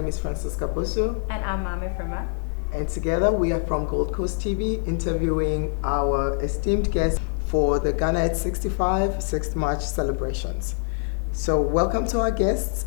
name is Francisca Busu. And I'm Mame Frima. And together we are from GoldCoast TV interviewing our esteemed guests for the Ghana at 65 6th March celebrations. So welcome to our guests.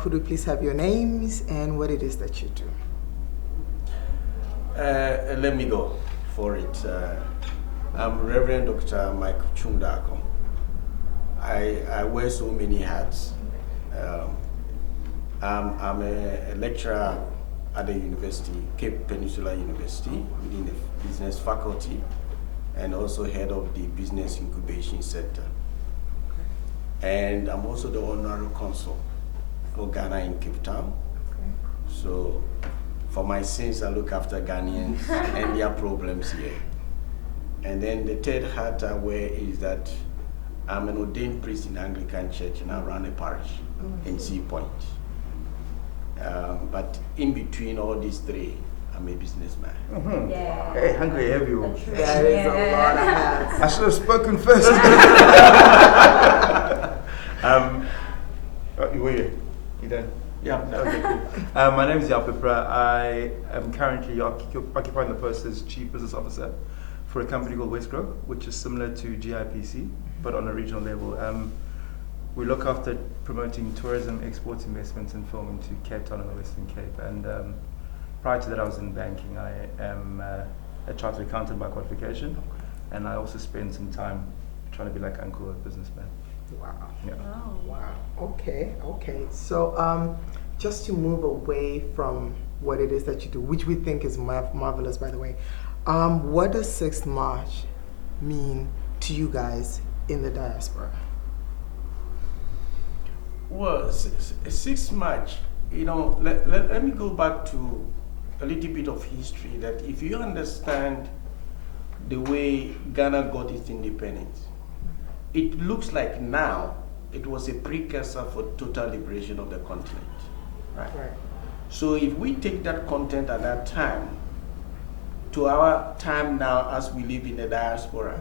Could we please have your names and what it is that you do? Let me go for it. I'm Reverend Dr. Mike Chundako. I wear so many hats. I'm a lecturer at the university, Cape Peninsula University, within the business faculty, and also head of the Business Incubation Center. And I'm also the honorary consul for Ghana in Cape Town. So for my sins, I look after Ghanaians and their problems here. And then the third hat I wear is that I'm an ordained priest in Anglican Church and I run a parish in Sea Point. But in between all these three, I'm a businessman. Mm-hmm. Yeah. Hey, hungry have you? That is a lot of hats. I should have spoken first. You done? Yeah. Okay, cool. My name is Yapipra. I am currently occupying the post as Chief Business Officer for a company called Westgrow, which is similar to GIPC, but on a regional level. We look after promoting tourism, exports, investments, and film into Cape Town and the Western Cape. And prior to that, I was in banking. I am a chartered accountant by qualification, and I also spent some time trying to be like uncle, a businessman. Wow. Yeah. Wow. Okay. So just to move away from what it is that you do, which we think is marvelous, by the way, what does 6th March mean to you guys in the diaspora? Well, 6th March, let me go back to a little bit of history, that if you understand the way Ghana got its independence, it looks like now it was a precursor for total liberation of the continent, right? So if we take that content at that time to our time now as we live in the diaspora,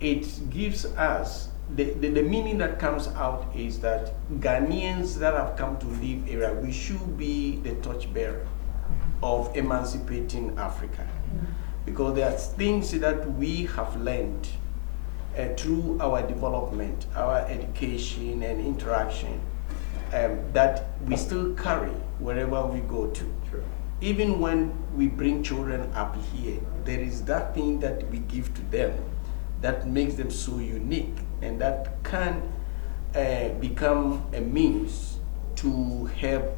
it gives us the meaning that comes out is that Ghanaians that have come to live here, we should be the torchbearer of emancipating Africa. Because there are things that we have learned through our development, our education and interaction that we still carry wherever we go to. True. Even when we bring children up here, there is that thing that we give to them that makes them so unique, and that can become a means to help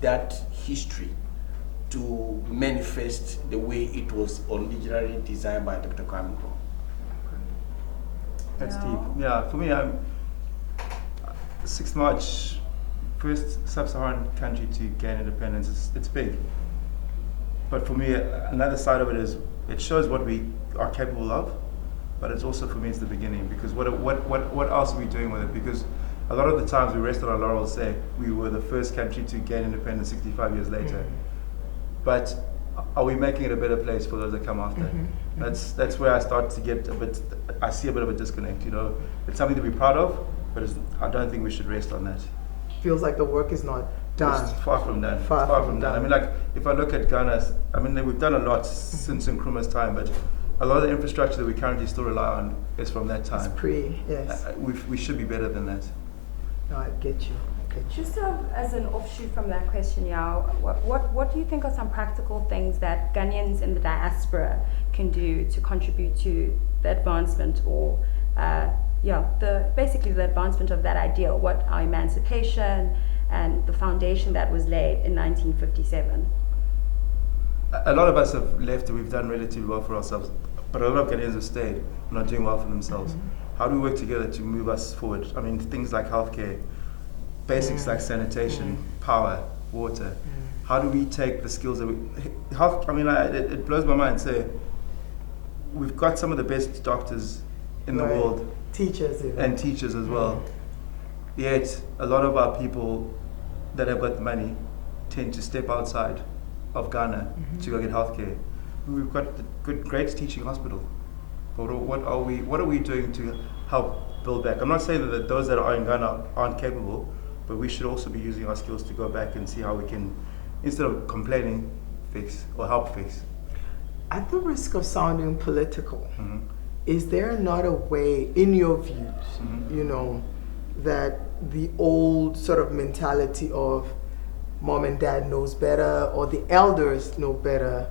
that history to manifest the way it was originally designed by Dr. Kwame Nkrumah. That's deep. Yeah, for me, 6th March, first sub-Saharan country to gain independence, it's big. But for me, another side of it is, it shows what we are capable of, but it's also, for me, it's the beginning, because what else are we doing with it? Because a lot of the times we rest on our laurels, say we were the first country to gain independence 65 years later. But are we making it a better place for those that come after? That's where I start to get I see a bit of a disconnect, It's something to be proud of, but I don't think we should rest on that. feels like the work is not done. It's far from done. Far from done. I mean, like, if I look at Ghana, we've done a lot since Nkrumah's time, but a lot of the infrastructure that we currently still rely on is from that time. It's yes. We should be better than that. No, I get you. Just as an offshoot from that question, Yao, what do you think are some practical things that Ghanaians in the diaspora can do to contribute to the advancement or basically the advancement of that ideal, what our emancipation and the foundation that was laid in 1957? A lot of us have left and we've done relatively well for ourselves, but a lot of Ghanaians have stayed and not doing well for themselves. How do we work together to move us forward? I mean, things like healthcare, basics like sanitation, power, water. How do we take the skills that it blows my mind. Say, we've got some of the best doctors in the world. Teachers even. And teachers as well. Yet, a lot of our people that have got money tend to step outside of Ghana to go get healthcare. We've got a great teaching hospital. But what are we doing to help build back? I'm not saying that those that are in Ghana aren't capable, but we should also be using our skills to go back and see how we can, instead of complaining, fix or help fix. At the risk of sounding political, Mhm. is there not a way, in your views, Mhm. you know, that the old sort of mentality of mom and dad knows better or the elders know better,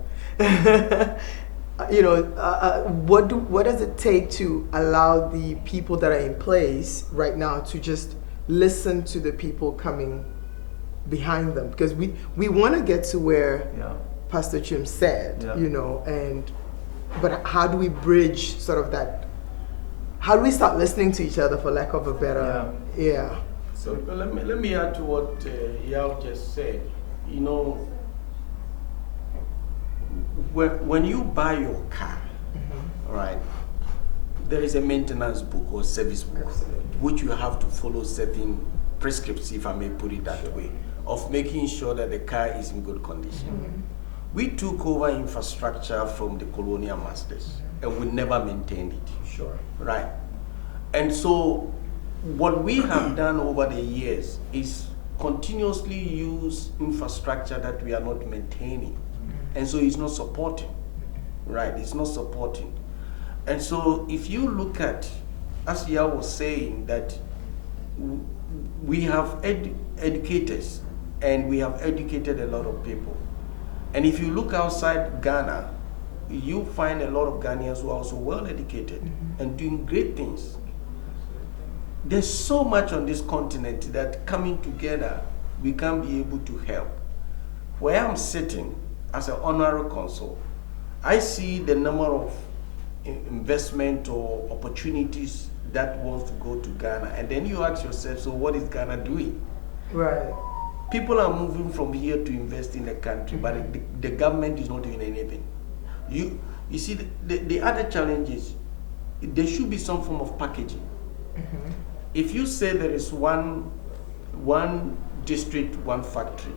you know, what does it take to allow the people that are in place right now to just listen to the people coming behind them? Because we want to get to where Yeah. Pastor Chim said, Yeah. you know, but how do we bridge sort of that? How do we start listening to each other, for lack of a better, yeah. So let me add to what Yao just said. You know, when you buy your car, right, there is a maintenance book or service book, Absolutely. which you have to follow certain prescriptions, if I may put it that way, of making sure that the car is in good condition. We took over infrastructure from the colonial masters, and we never maintained it. Sure. Right. And so what we have done over the years is continuously use infrastructure that we are not maintaining. And so it's not supporting. Right, it's not supporting. And so if you look at, as Yao was saying, that we have educators and we have educated a lot of people. And if you look outside Ghana, you find a lot of Ghanaians who are also well educated and doing great things. There's so much on this continent that coming together, we can be able to help. Where I'm sitting as an honorary consul, I see the number of investment or opportunities that wants to go to Ghana. And then you ask yourself, so what is Ghana doing? Right. People are moving from here to invest in the country, but the government is not doing anything. You see, the other challenge is there should be some form of packaging. If you say there is one district, one factory,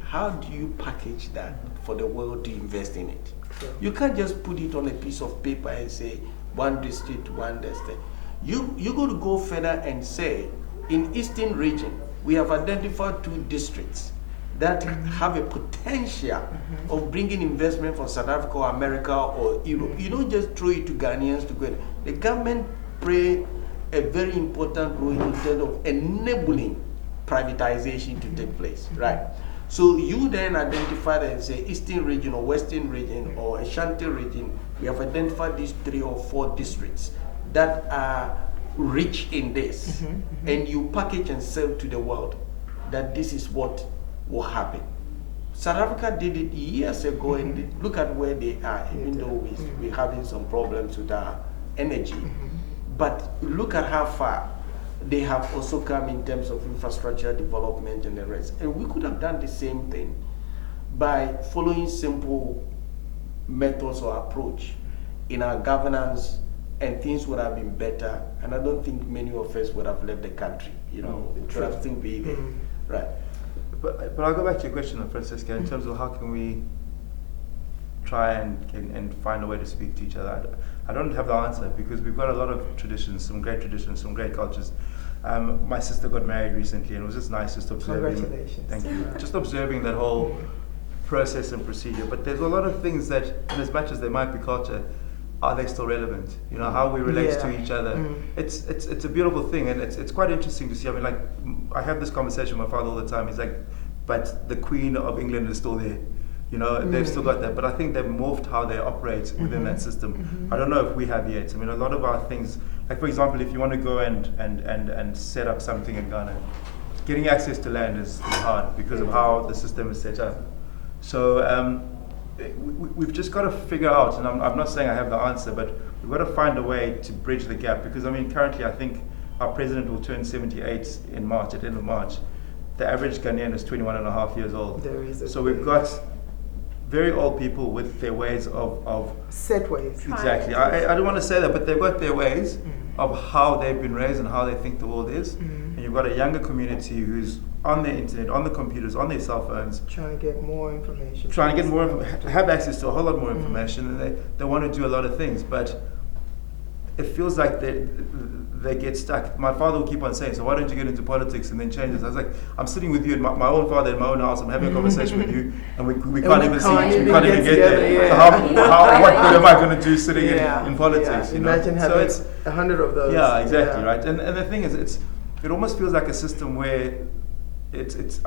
how do you package that for the world to invest in it? Sure. You can't just put it on a piece of paper and say one district, one district. You got to go further and say, in Eastern region, we have identified 2 districts that have a potential of bringing investment from South Africa or America or Europe. You don't just throw it to Ghanaians to go. The government play a very important role in terms of enabling privatization to take place, right? So you then identify and say Eastern region or Western region or Ashanti region, we have identified these 3 or 4 districts that are rich in this, and you package and sell to the world that this is what will happen. South Africa did it years ago, and look at where they are, even though we're having some problems with our energy. But look at how far they have also come in terms of infrastructure development and the rest. And we could have done the same thing by following simple methods or approach in our governance, and things would have been better. And I don't think many of us would have left the country, you know, it would have still been there, right? But I'll go back to your question, Francisca, in terms of how can we try and find a way to speak to each other. I don't have the answer, because we've got a lot of traditions, some great cultures. My sister got married recently, and it was just nice just observing. Congratulations. Thank you. Just observing that whole process and procedure. But there's a lot of things that, and as much as they might be culture, are they still relevant? You know, how we relate to each other. It's a beautiful thing, and it's quite interesting to see. I mean, like, I have this conversation with my father all the time. He's like, but the Queen of England is still there. You know, they've still got that, but I think they've morphed how they operate within that system. I don't know if we have yet. I mean, a lot of our things, like for example, if you want to go and set up something in Ghana, getting access to land is hard because of how the system is set up. So we've just got to figure out, and I'm not saying I have the answer, but we've got to find a way to bridge the gap, because I mean, currently I think our president will turn 78 in March, at the end of March. The average Ghanaian is 21 and a half years old. There is a so we've got very old people with their ways of set ways. Exactly. I don't want to say that, but they've got their ways of how they've been raised and how they think the world is. And you've got a younger community who's on the internet, on the computers, on their cell phones, trying to get more information. have access to a whole lot more information, and they want to do a lot of things. But it feels like they get stuck. My father will keep on saying, so why don't you get into politics and then change this? I was like, I'm sitting with you in my own father in my own house, I'm having a conversation with you, and we can't even get there. Yeah. So what good am I going to do sitting in politics? Yeah. Imagine having so it's 100 of those. Yeah, exactly, right. And the thing is, it almost feels like a system where it's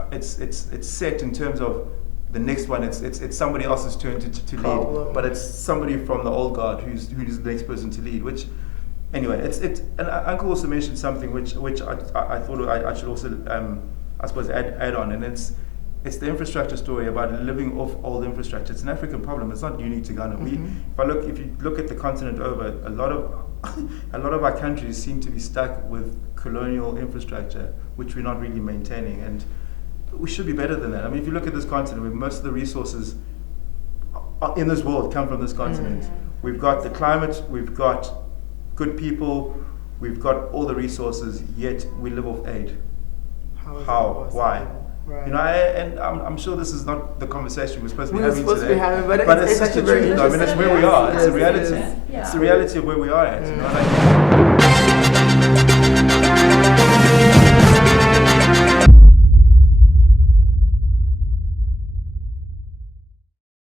set in terms of the next one. It's somebody else's turn to lead, but it's somebody from the old guard who's the next person to lead. Which, anyway, and Uncle also mentioned something which I thought I should also I suppose add on, and it's the infrastructure story about living off old infrastructure. It's an African problem. It's not unique to Ghana. Mm-hmm. If you look at the continent over, a lot of our countries seem to be stuck with colonial infrastructure, which we're not really maintaining, and we should be better than that. I mean, if you look at this continent, where most of the resources in this world come from this continent. We've got the climate, we've got good people, we've got all the resources, yet we live off aid. How? Why? Right. You know, and I'm sure this is not the conversation we're supposed to be having today. But it's actually the very truth. I mean, it's where we are. It's the reality. Yeah. It's the reality of where we are at. You know, like,